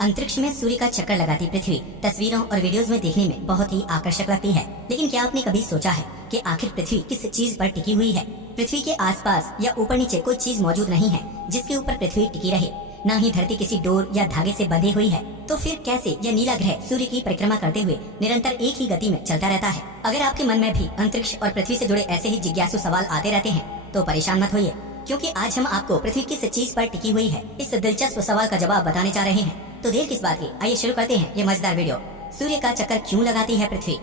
अंतरिक्ष में सूर्य का चक्कर लगाती पृथ्वी तस्वीरों और वीडियोस में देखने में बहुत ही आकर्षक लगती है। लेकिन क्या आपने कभी सोचा है कि आखिर पृथ्वी किस चीज पर टिकी हुई है? पृथ्वी के आसपास या ऊपर नीचे कोई चीज मौजूद नहीं है जिसके ऊपर पृथ्वी टिकी रहे। न ही धरती किसी डोर या धागे से बंधी हुई है। तो फिर कैसे यह नीला ग्रह सूर्य की परिक्रमा करते हुए निरंतर एक ही गति में चलता रहता है? अगर आपके मन में भी अंतरिक्ष और पृथ्वी से जुड़े ऐसे ही जिज्ञासु सवाल आते रहते हैं तो परेशान मत होइए, क्योंकि आज हम आपको पृथ्वी किस चीज पर टिकी हुई है इस दिलचस्प सवाल का जवाब बताने जा रहे हैं। तो देर किस बात की, आइए शुरू करते हैं ये मजेदार वीडियो। सूर्य का चक्कर क्यों लगाती है पृथ्वी?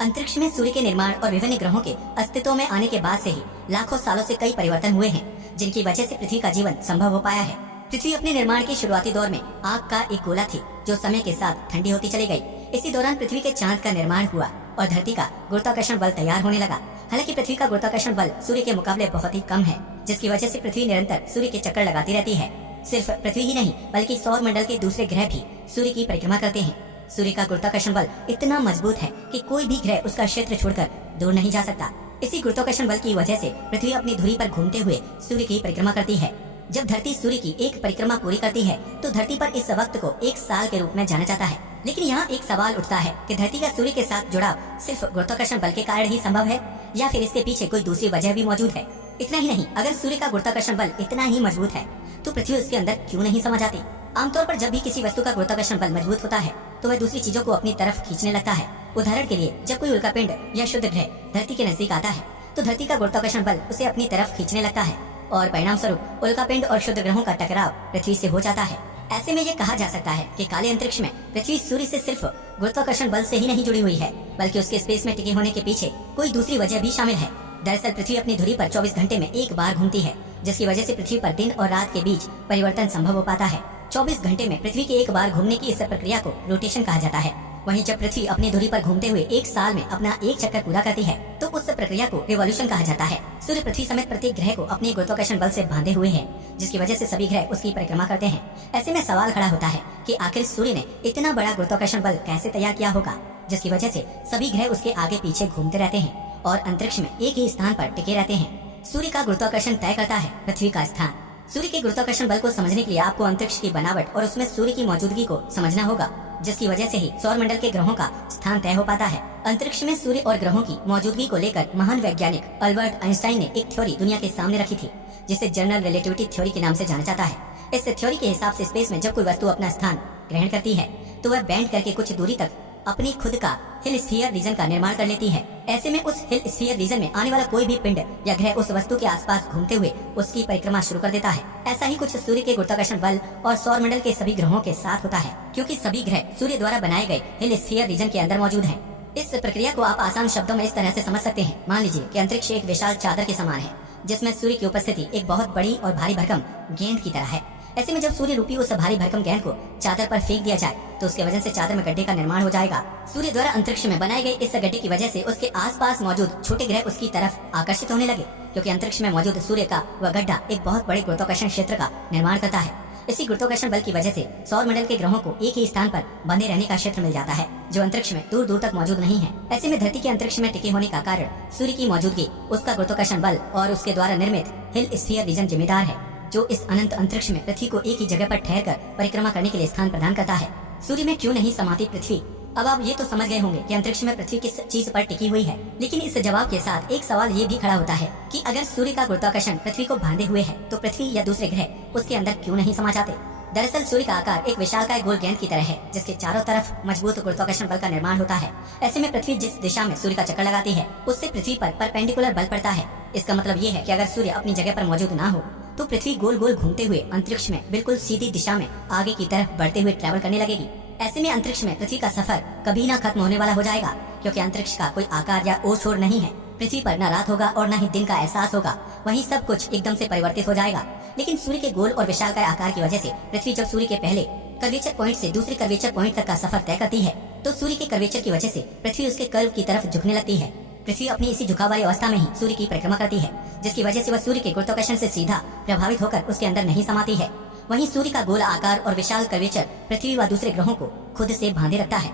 अंतरिक्ष में सूर्य के निर्माण और विभिन्न ग्रहों के अस्तित्व में आने के बाद से ही लाखों सालों से कई परिवर्तन हुए हैं, जिनकी वजह से पृथ्वी का जीवन संभव हो पाया है। पृथ्वी अपने निर्माण के शुरुआती दौर में आग का एक गोला थी जो समय के साथ ठंडी होती चली गई। इसी दौरान पृथ्वी के चांद का निर्माण हुआ और धरती का गुरुत्वाकर्षण बल तैयार होने लगा। हालांकि पृथ्वी का गुरुत्वाकर्षण बल सूर्य के मुकाबले बहुत ही कम है, जिसकी वजह से पृथ्वी निरंतर सूर्य के चक्कर लगाती रहती है। सिर्फ पृथ्वी ही नहीं बल्कि सौर मंडल के दूसरे ग्रह भी सूर्य की परिक्रमा करते हैं। सूर्य का गुरुत्वाकर्षण बल इतना मजबूत है कि कोई भी ग्रह उसका क्षेत्र छोड़कर दूर नहीं जा सकता। इसी गुरुत्वाकर्षण बल की वजह से पृथ्वी अपनी धुरी पर घूमते हुए सूर्य की परिक्रमा करती है। जब धरती सूर्य की एक परिक्रमा पूरी करती है तो धरती पर इस वक्त को एक साल के रूप में जाना जाता है। लेकिन यहाँ एक सवाल उठता है कि धरती का सूर्य के साथ जुड़ाव सिर्फ गुरुत्वाकर्षण बल के कारण ही संभव है या फिर इसके पीछे कोई दूसरी वजह भी मौजूद है? इतना ही नहीं, अगर सूर्य का गुरुत्वाकर्षण बल इतना ही मजबूत है तो पृथ्वी उसके अंदर क्यों नहीं समा जाती? आमतौर पर जब भी किसी वस्तु का गुरुत्वाकर्षण बल मजबूत होता है तो वह दूसरी चीजों को अपनी तरफ खींचने लगता है। उदाहरण के लिए, जब कोई उल्कापिंड या शुद्ध ग्रह धरती के नजदीक आता है तो धरती का गुरुत्वाकर्षण बल उसे अपनी तरफ खींचने लगता है और परिणाम स्वरूप उल्कापिंड और शुद्ध ग्रहों का टकराव पृथ्वी से हो जाता है। ऐसे में ये कहा जा सकता है कि काले अंतरिक्ष में पृथ्वी सूर्य से सिर्फ गुरुत्वाकर्षण बल से ही नहीं जुड़ी हुई है, बल्कि उसके स्पेस में टिके होने के पीछे कोई दूसरी वजह भी शामिल है। दरअसल पृथ्वी अपनी धुरी पर 24 घंटे में एक बार घूमती है, जिसकी वजह से पृथ्वी पर दिन और रात के बीच परिवर्तन संभव हो पाता है। 24 घंटे में पृथ्वी के एक बार घूमने की इस प्रक्रिया को रोटेशन कहा जाता है। वहीं जब पृथ्वी अपनी धुरी पर घूमते हुए एक साल में अपना एक चक्कर पूरा करती है तो उस प्रक्रिया को रिवॉल्यूशन कहा जाता है। सूर्य पृथ्वी समेत प्रत्येक ग्रह को अपने गुरुत्वाकर्षण बल से बांधे हुए है, जिसकी वजह से सभी ग्रह उसकी परिक्रमा करते हैं। ऐसे में सवाल खड़ा होता है कि आखिर सूर्य ने इतना बड़ा गुरुत्वाकर्षण बल कैसे तैयार किया होगा, जिसकी वजह से सभी ग्रह उसके आगे पीछे घूमते रहते हैं और अंतरिक्ष में एक ही स्थान पर टिके रहते हैं। सूर्य का गुरुत्वाकर्षण तय करता है पृथ्वी का स्थान। सूर्य के गुरुत्वाकर्षण बल को समझने के लिए आपको अंतरिक्ष की बनावट और उसमें सूर्य की मौजूदगी को समझना होगा, जिसकी वजह से ही सौर मंडल के ग्रहों का स्थान तय हो पाता है। अंतरिक्ष में सूर्य और ग्रहों की मौजूदगी को लेकर महान वैज्ञानिक अल्बर्ट आइंस्टाइन ने एक थ्योरी दुनिया के सामने रखी थी, जिसे जनरल रिलेटिविटी थ्योरी के नाम से जाना जाता है। इस थ्योरी के हिसाब से स्पेस में जब कोई वस्तु अपना स्थान ग्रहण करती है तो वह बैंड करके कुछ दूरी तक अपनी खुद का हिल स्फीयर रीजन का निर्माण कर लेती है। ऐसे में उस हिल स्फीयर रीजन में आने वाला कोई भी पिंड या ग्रह उस वस्तु के आसपास घूमते हुए उसकी परिक्रमा शुरू कर देता है। ऐसा ही कुछ सूर्य के गुरुत्वाकर्षण बल और सौर मंडल के सभी ग्रहों के साथ होता है, क्योंकि सभी ग्रह सूर्य द्वारा बनाए गए हिल स्फीयर रीजन के अंदर मौजूद हैं। इस प्रक्रिया को आप आसान शब्दों में इस तरह से समझ सकते हैं। मान लीजिए कि अंतरिक्ष एक विशाल चादर के समान है, जिसमें सूर्य की उपस्थिति एक बहुत बड़ी और भारी भरकम गेंद की तरह है। ऐसे में जब सूर्य रूपी उस भारी भरकम गेंद को चादर पर फेंक दिया जाए तो उसके वजन से चादर में गड्ढे का निर्माण हो जाएगा। सूर्य द्वारा अंतरिक्ष में बनाए गए इस गड्ढे की वजह से उसके आसपास मौजूद छोटे ग्रह उसकी तरफ आकर्षित होने लगे, क्योंकि अंतरिक्ष में मौजूद सूर्य का वह गड्ढा एक बहुत बड़े गुरुत्वाकर्षण क्षेत्र का निर्माण करता है। इसी गुरुत्वाकर्षण बल की वजह से सौर मंडल के ग्रहों को एक ही स्थान पर बंधे रहने का क्षेत्र मिल जाता है, जो अंतरिक्ष में दूर दूर तक मौजूद नहीं है। ऐसे में धरती के अंतरिक्ष में टिके होने का कारण सूर्य की मौजूदगी, उसका गुरुत्वाकर्षण बल और उसके द्वारा निर्मित हिल स्फीयर रीजन जिम्मेदार है, जो इस अनंत अंतरिक्ष में पृथ्वी को एक ही जगह पर ठहर कर परिक्रमा करने के लिए स्थान प्रदान करता है। सूर्य में क्यों नहीं समाती पृथ्वी? अब आप ये तो समझ गए होंगे कि अंतरिक्ष में पृथ्वी किस चीज पर टिकी हुई है, लेकिन इस जवाब के साथ एक सवाल ये भी खड़ा होता है कि अगर सूर्य का गुरुत्वाकर्षण पृथ्वी को बांधे हुए है तो पृथ्वी या दूसरे ग्रह उसके अंदर क्यों नहीं समा जाते? दरअसल सूर्य का आकार एक विशालकाय गोल गेंद की तरह है, जिसके चारों तरफ मजबूत गुरुत्वाकर्षण बल का निर्माण होता है। ऐसे में पृथ्वी जिस दिशा में सूर्य का चक्कर लगाती है उससे पृथ्वी पर परपेंडिकुलर बल पड़ता है। इसका मतलब ये है कि अगर सूर्य अपनी जगह पर मौजूद ना हो तो पृथ्वी गोल गोल घूमते हुए अंतरिक्ष में बिल्कुल सीधी दिशा में आगे की तरफ बढ़ते हुए ट्रैवल करने लगेगी। ऐसे में अंतरिक्ष में पृथ्वी का सफर कभी ना खत्म होने वाला हो जाएगा, क्योंकि अंतरिक्ष का कोई आकार या ओर छोर नहीं है। पृथ्वी पर न रात होगा और न ही दिन का एहसास होगा, वहीं सब कुछ एकदम से परिवर्तित हो जाएगा। लेकिन सूर्य के गोल और विशालकाय आकार की वजह से पृथ्वी जब सूर्य के पहले कर्वेचर पॉइंट से दूसरे कर्वेचर पॉइंट तक का सफर तय करती है तो सूर्य के कर्वेचर की वजह से पृथ्वी उसके कर्व की तरफ झुकने लगती है। पृथ्वी अपनी इसी झुकाव वाली अवस्था में ही सूर्य की परिक्रमा करती है, जिसकी वजह से वह सूर्य के गुरुत्वाकर्षण से सीधा प्रभावित होकर उसके अंदर नहीं समाती है। वहीं सूर्य का गोल आकार और विशाल कर्वेचर पृथ्वी व दूसरे ग्रहों को खुद से बांधे रखता है,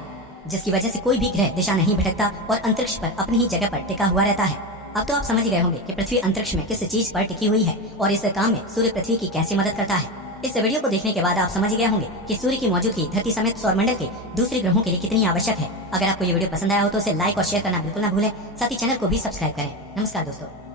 जिसकी वजह से कोई भी ग्रह दिशा नहीं भटकता और अंतरिक्ष पर अपनी ही जगह पर टिका हुआ रहता है। अब तो आप समझ गए होंगे कि पृथ्वी अंतरिक्ष में किस चीज पर टिकी हुई है और इस काम में सूर्य पृथ्वी की कैसे मदद करता है। इस वीडियो को देखने के बाद आप समझ गए होंगे कि सूर्य की मौजूदगी धरती समेत सौरमंडल के दूसरे ग्रहों के लिए कितनी आवश्यक है। अगर आपको ये वीडियो पसंद आया हो तो उसे लाइक और शेयर करना बिल्कुल ना भूलें। साथ ही चैनल को भी सब्सक्राइब करें। नमस्कार दोस्तों।